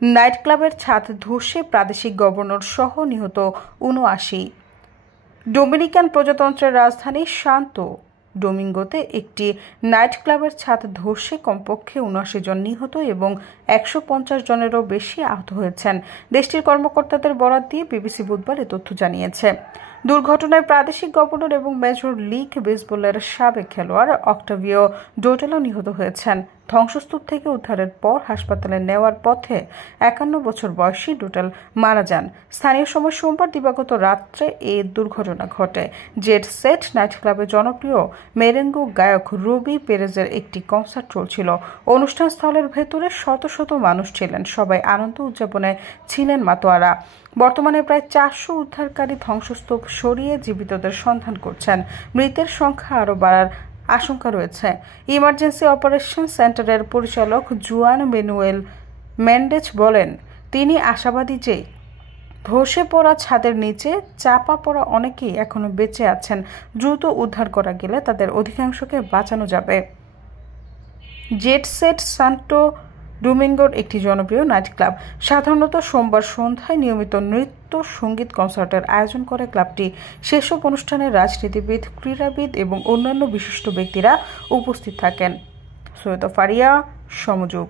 Night ক্লাবের ছাদ ধসে প্রাদেশিক গভর্নর সহ নিহত ৭৯। ডোমিনিকান প্রজাতন্ত্রের রাজধানী সান্তো ডোমিঙ্গোতে একটি নাইট ক্লাবের ছাদ ধসে কমপক্ষে ৭৯ জন নিহত এবং ১৫০ জনেরও বেশি আহত হয়েছেন। দেশটির কর্মকর্তাদের বরাত দিয়ে বিবিসি বুধবার এ তথ্য জানিয়েছে। দুর্ঘটনায় প্রাদেশিক গভর্নর এবং মেজর লিগ বেসবলের সাবেক খেলোয়াড় অক্টাভিও ডোটেলো নিহত হয়েছেন। ধ্বংসস্তূপ থেকে উদ্ধারের পর হাসপাতালে নেওয়ার পথে ৫১ বছর বয়সী ডোটেল মারা যান। স্থানীয় সময় সোমবার দিবাগত রাত্রে এই দুর্ঘটনা ঘটে। জেট সেট নাইট ক্লাবে জনপ্রিয় মেরেঙ্গো গায়ক রুবি পেরেজের একটি কনসার্ট চলছিল। অনুষ্ঠান স্থলের ভেতরে শত শত মানুষ ছিলেন। সবাই আনন্দ উদযাপনে ছিলেন মাতোয়ারা। বর্তমানে প্রায় ৪০০ উদ্ধারকারী ধ্বংসস্তূপ সরিয়ে জীবিতদের সন্ধান করছেন। মৃতের সংখ্যা আরও বাড়ার আশঙ্কা রয়েছে। ইমার্জেন্সি অপারেশন সেন্টারের পরিচালক জুয়ান মেনুয়েল মেন্ডেজ বলেন, তিনি আশাবাদী যে ধসে পড়া ছাদের নিচে চাপা পড়া অনেকেই এখনো বেঁচে আছেন। দ্রুত উদ্ধার করা গেলে তাদের অধিকাংশকে বাঁচানো যাবে। জেট সেট সান্টো ডোমিঙ্গোর একটি জনপ্রিয় নাইট ক্লাব। সাধারণত সোমবার সন্ধ্যায় নিয়মিত নৃত্য সঙ্গীত কনসার্টের আয়োজন করে ক্লাবটি। সেসব অনুষ্ঠানে রাজনীতিবিদ, ক্রীড়াবিদ এবং অন্যান্য বিশিষ্ট ব্যক্তিরা উপস্থিত থাকেন। সৈয়দা ফারিয়া, সমযোগ।